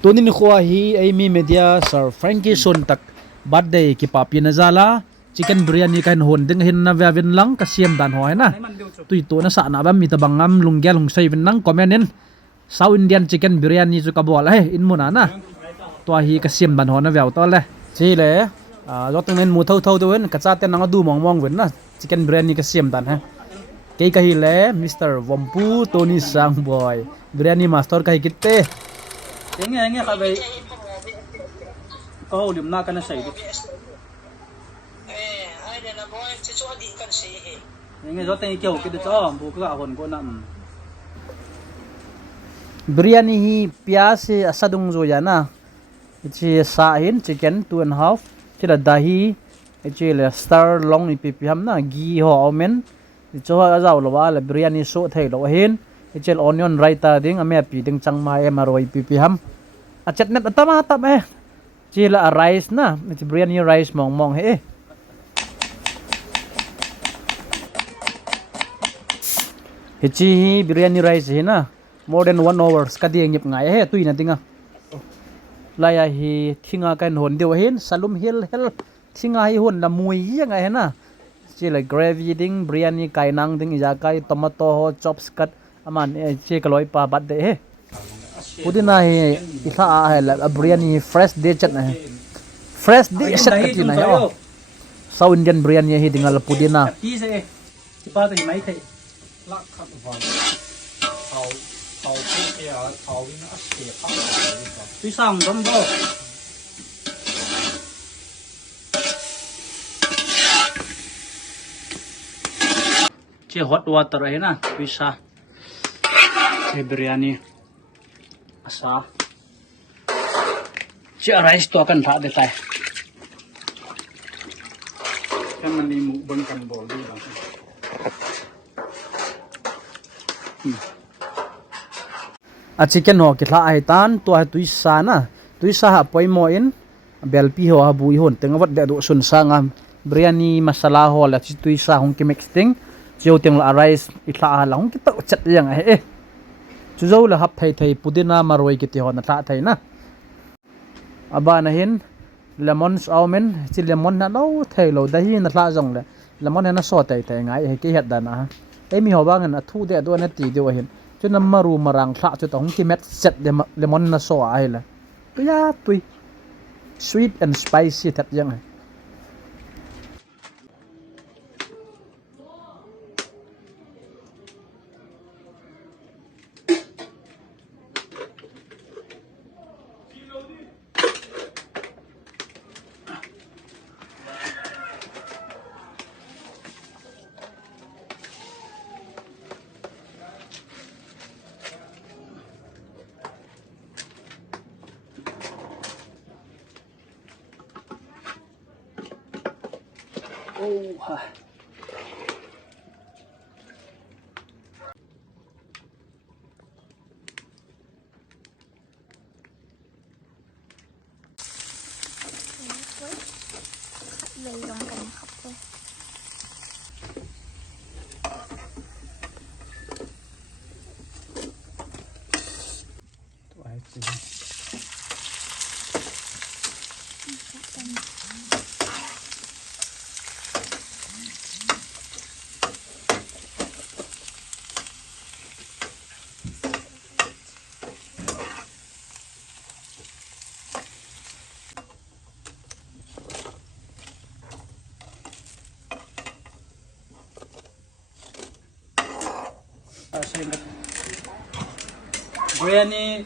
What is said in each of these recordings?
tunin khwa hi Amy media sir Franky suantak birthday ki papi na zala chicken biryani kan hon ding hin na vin lang ka siam dan hoi na tui to na sa na bam mi tabangam lunggel lung sai vin nang comment in South Indian chicken biryani chu ka bol he in muna na to hi ka siam dan hon na veu to le chi le lo tang nen mu thau thau to wen ka cha ten nang du mong mong vin na chicken biryani ka siam dan ha ke ka hi le Mr. Wampu Tony Sang boy biryani master ka hi kitte nghe các bạn câu điểm na cái nó xảy đi nghe gió tay kiểu cái đó bố cái hồn của nằm biryani hi pias asadung zo ya na chi sa hin chicken 2.5 chi la dahi chi la star long ipp ham na gi ho omen cho ha zaw lo wa la biryani so thai lo hin chel onion raita ding ame pi ding changma em aroi pp ham achat net atama tam chila rice na it's biryani rice mong mong he hichi biryani rice he na more than 1 hours ka ding ngip ngai he tui na tinga laya hi thinga kan hon deu hin salum hil hel thinga hi hon la mui hi ngai he na chila gravy ding biryani kai nang ding ja kai tomato ho chops cut aman che kaloi pa bat de he pudina hi itha a la biryani fresh de chat na fresh de chat kat na yo South Indian biryani hi dingal pudina ti se ti pa ta mai thai la khat wa thau ti ya thau in a se pa ti sang dom do che hot water hai na pisa biryani asa chi rice to kan tha de tai kan man ni mu bang kan bol di bang a chicken ho ki tha ai tan to tuisa na tuisa ha poimo in bel pi ho ha bui hon teng wat de do sun sanga biryani masala ho la chi tuisa hong ki mixing chiu teng la rice i tha la hong ki to chat yang he chu zo la hap thai thai pudina maroi ki ti hon na tha thai na aba na hin lemons almond chi lemon na lo thai lo da hi na tha jong le lemon na so tai tai ngai he ki het da na e mi ho ba ngan thu de do na ti de wa hin chu na maru marang tha chu tong ki met set de lemon na so ai la ya tui sweet and spicy that yang oh ha về dòng cảnh khóc thôi. biryani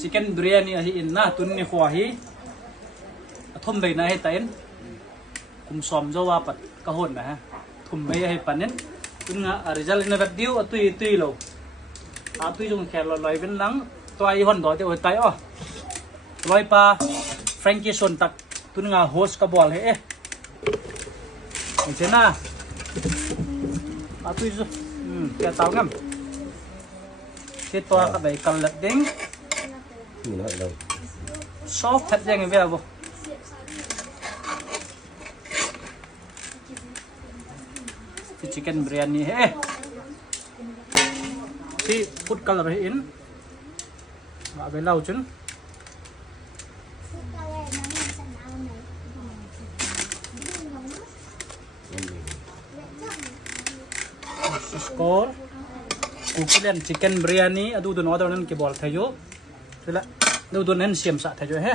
chicken biryani ahi inna tunni khwahi athum dei na he tain kum som zo wa pat ka hon na ha thum bei he panen tunga result na vat diu atui tui lo atui jong khel lo loi vin lang toi hon do te oi tai o loi pa Franky suantak tunga host ka bol he chena atui zo ke tao ngam cái toa các bạn cần lật đến soft thật ra người về vô thì chicken biryani he thì food color in và với lau chân score kukilen chicken biryani adu dun order nan ki bol thayo tila adu dun nan siam sa thayo he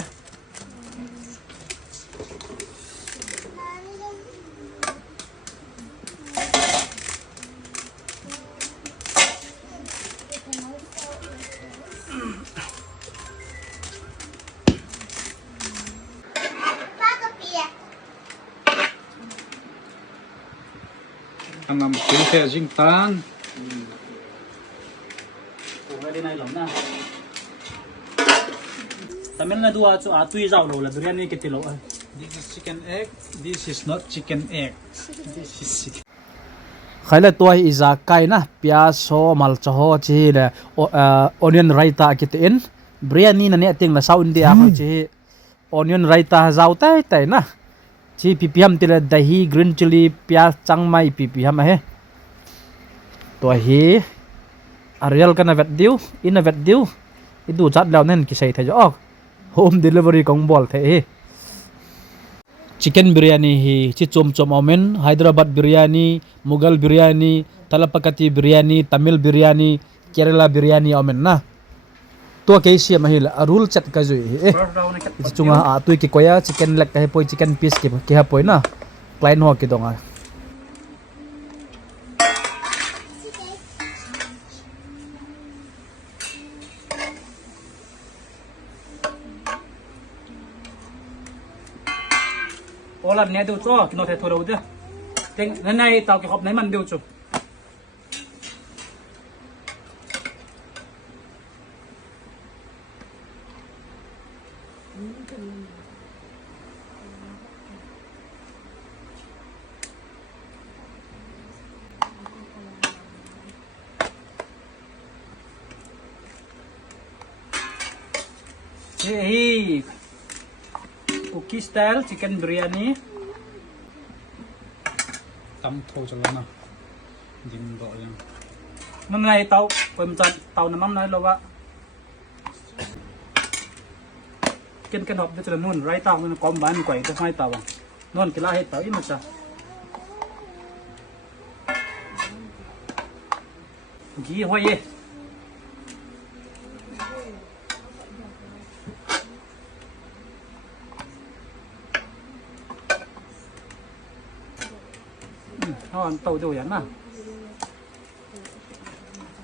Anam pilih jing tan. Ready na ilom na. Tamen na duwa chu atui jaw lo la biryani ke tilo. This is chicken egg. This is not chicken egg. This is chicken. khaila toy iza kai na piaso mal chaho chi le onion raita kitin biryani na ne ting la sau india ko chi onion raita zau tai tai na chi ppm tile dahi green chili pias changmai ppm he to hi arial kana vet diu in a vet diu idu chat law nen ki sei thajo ok home delivery kong bol the hi chicken biryani hi chi chom chom omen Hyderabad biryani Mughal biryani Talapakati biryani Tamil biryani Kerala biryani omen na to ke sia mahil rule chat ka jui e chunga a tui ki koya chicken leg ka poi chicken piece ki ha poi na client ho ki donga ola ne du cho kino the thoro de teng nanai taw ki khop nai man du chu Hey, cookie style chicken biryani. Tam thô cho lắm nào. Dinh gọi rằng. Năm nay tàu, quên chặt tàu nằm năm nay lo vạ. Cái hộp để cho nó nuôn rai tàu nó có bán quẩy cho hai tàu. Nuôn cái lá hết tàu ít mà sao? Ghi hoa ye. Nó tàu đều vậy mà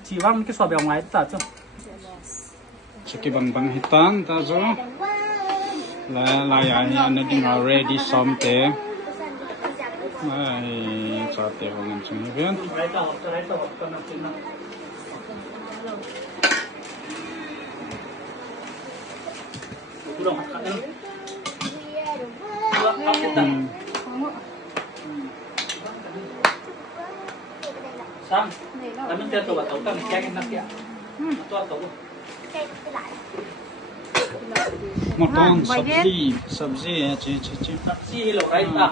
chỉ văng cái sò bèo ngoài ta chứ Chicken bang bang hitan ta zo. La ya ni ana ding already some te. Ai cha te hong an chung hian. rai tàu con nó chín nó cứ đồng hạt cắt lên sang làm mình chơi tàu tàu tàu mình chơi cái nắp kia tàu tàu Một con sabzi chi. nasi hello raita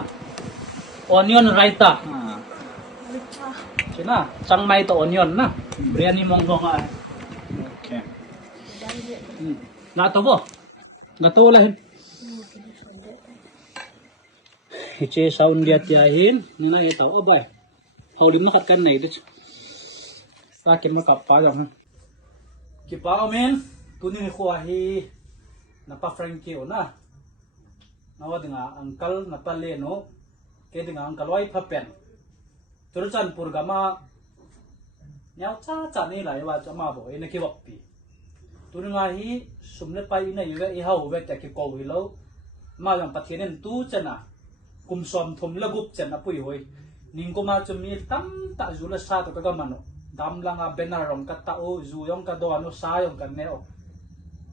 onion raita À. chứ na sang mai tàu onion na biryani mong dong à Okay. là tàu vô là tàu lên chế sound dia tia hin nina e tàu ở bay hầu lim nó khát cân này đấy ta kiếm nó cặp phá rồi ha kịp phá men tu ni khoa hi na pa Franky na na wa dinga uncle na pa le no ke dinga uncle wai pha pen tur chan pur gama nyao cha ni lai wa cha ma bo ina ki wap pi tu nga hi sumle pai na yuwe i hau we ta ki ko hi lo ma yang pathinen tu chana kum som thum la gup chen apui hoi ning ko ma chumi tam ta zula sa to ka mano dam langa benar rong ka ta o zu yong ka do ano sa yong kan ne o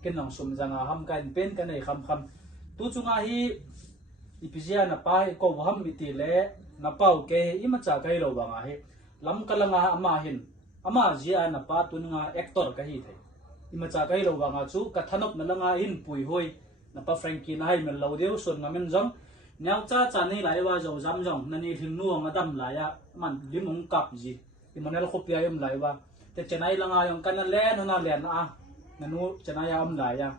ken nong sum janga ham kan pen kan nei kham tu chunga hi ipizia na pa ko ham mi ti le na pau ke ima cha kai lo ba nga hi lam kalanga ama hin ama zia na pa tu nga actor ka hi the ima cha kai lo ba nga chu ka thanop na langa in pui hoi na pa Franky na hai men lo deu son nga men jong nhau cha này lại vào dầu dăm dòng nên thình nuông mà đâm lại à mình lim mông cặp gì thì mình nó khóc bia em lại vào thì trên này là ngay ông cái nó lên nó lên à nên nó trên này em lại à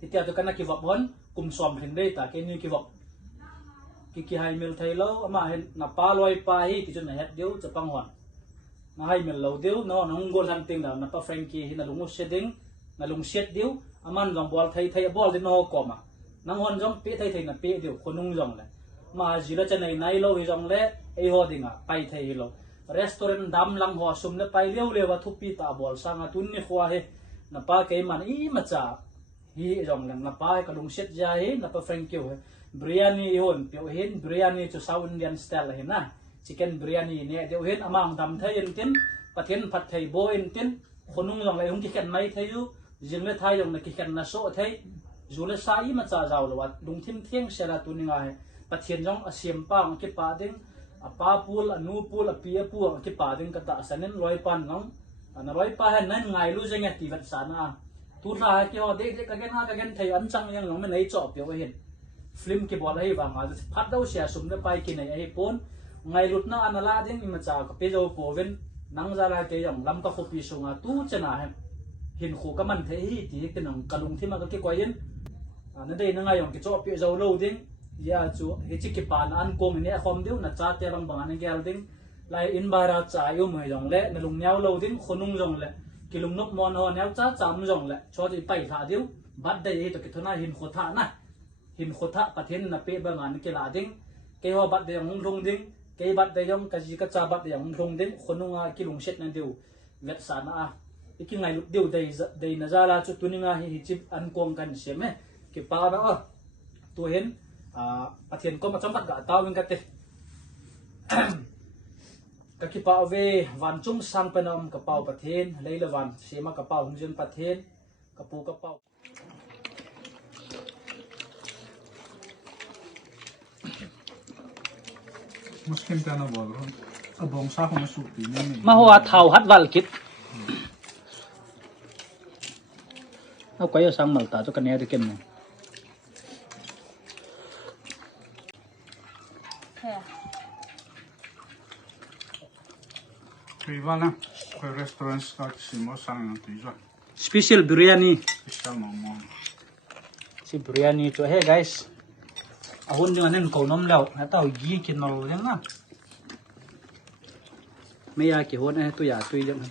thì theo tôi cái nó kịp vật hơn cùng xòm hình đây ta cái như kịp vật cái hai mil thấy lâu mà hình là pa loài pa hi thì chỗ này hết điếu cho băng hoàn na hai men lo deu no nong gol han ting na pa Franky hi na lungu sheding na lung shed deu aman jong bol thai bol din no ko ma nang hon jong pe thai na pe deu khonung jong le ma jila chanai nai lo hi jong le ei ho dinga pai thai hi lo restaurant dam lang ho sum na pai leu le wa thupi ta bol sanga tun ni khwa he na pa ke man I ma cha hi jong lang na pa ka lung shed ja he na pa Franky ho biryani hon pyo hin biryani chu South Indian style he na chicken biryani ne deu hin amang dam thai in tin pathen phat thai bo in tin khonung jong le hung ki kan mai thai yu jing le thai jong na ki kan na so thai zule sai ma cha jaw lo wat lung thim thieng sera tu ni nga he pathen jong asiam pa ang ki pa ding a pa pul anu pul a pia pu ang ki pa ding ka ta sanen loi pan ngong ana loi pa han nan ngai lu jeng ti vat sana tu ra ki ho de ka gen thai an chang yang ngong me nei cho pyo hin film ki bol hai wa ma phat dau sia sum na pai ki nei ai pon ngai lut na anala ding ma cha ka pe jo po ven nang za la te yong lam ka khu pi sunga tu chana he hin khu ka man the hi ti ke nang kalung thima ka ki ko yin na dei na ngai yong ki cho pi zo lo ding ya chu hi chi ki pan an kong ne khom deu na cha te bang bang an gel ding lai in bara cha yu mo yong le na lung nyao lo ding khonung jong le ki lung nop mon ho nyao cha cham jong le cho ti pai tha deu bat dei to ki thona hin khu tha na hin khu tha pathen na pe ba ngan ki la ding ke ho bat de hung rung ding ke bat de yong ka ji ka cha bat de hung rung ding khonunga ki lung shet na deu vet sa na a iki ngai lu deu dei na za la chu tuninga hi chip an kong kan seme ki pa na a tu hen pathen ko ma cham bat ga taw wing ka te ka ki pa ve van chung sang panom ka pau pathen leila van sema ka pau hung jin pathen ka pu ka pau Muslim ta na bol ron abong sa ko masupi ni ma ho thau hat wal kit au ko yo sang mal ta to kan ya de ken mo Tui wala ko restaurant start si mo sang tui zo special biryani special mo si biryani to hey guys ahun jeng anen ko nom law na taw gi kin no jeng na me ya ki hon tu ya tu jeng